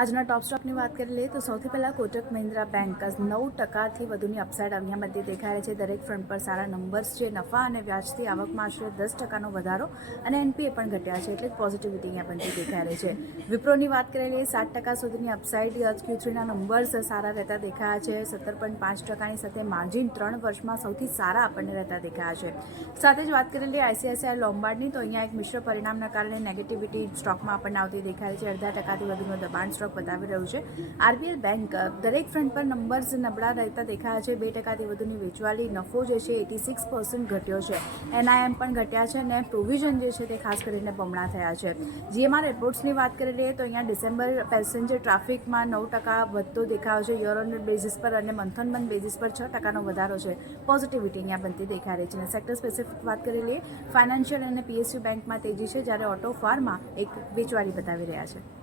આજના ટોપ સ્ટોકની વાત કરી લઈએ તો સૌથી પહેલાં કોટક મહિન્દ્રા બેંક 9% વધુની અપસાઇડ અહીંયા મધ્ય દેખાય છે. દરેક ફ્રન્ટ પર સારા નંબર્સ છે. નફા અને વ્યાજથી આવકમાં આશરે 10%નો વધારો અને એનપીએ પણ ઘટ્યા છે, એટલે પોઝિટિવિટી અહીંયા બનતી દેખાઈ રહી છે. વિપ્રોની વાત કરી લઈએ 7% સુધીની અપસાઇડ. Q3ના નંબર્સ સારા રહેતા દેખાયા છે. 17.5%ની સાથે માર્જિન 3 વર્ષમાં સૌથી સારા આપણને રહેતા દેખાયા છે. સાથે જ વાત કરી લઈએ ICICI લોમ્બાર્ડની તો અહીંયા એક મિશ્ર પરિણામના કારણે નેગેટિવિટી સ્ટોકમાં આપણને આવતી દેખાય છે. 0.5%થી વધુનું દબાણ સ્ટોક બતાવી રહ્યું છે. RBL બેંક દરેક ફ્રન્ટ પર નંબર્સ નબળા રહેતા દેખાયા છે. 2%થી વધુની વેચવાલી. નફો જે છે 86% ઘટ્યો છે. NIM પણ ઘટ્યા છે અને પ્રોવિઝન જે છે તે ખાસ કરીને બમણા થયા છે. GMR એરપોર્ટ્સની વાત કરી લઈએ તો અહીંયા ડિસેમ્બર પેસેન્જર ટ્રાફિકમાં 9% વધતો દેખાયો છે. યર ઓન બેઝિસ પર અને મંથ ઓન મંથ બેઝિસ પર 6%નો વધારો છે. પોઝિટિવિટી અહીંયા બનતી દેખાઈ રહી છે. અને સેક્ટર સ્પેસિફિક વાત કરી લઈએ ફાઇનાન્શિયલ અને PSU બેંકમાં તેજી છે, જ્યારે ઓટો ફાર્મા એક વેચવાલી બતાવી રહ્યા છે.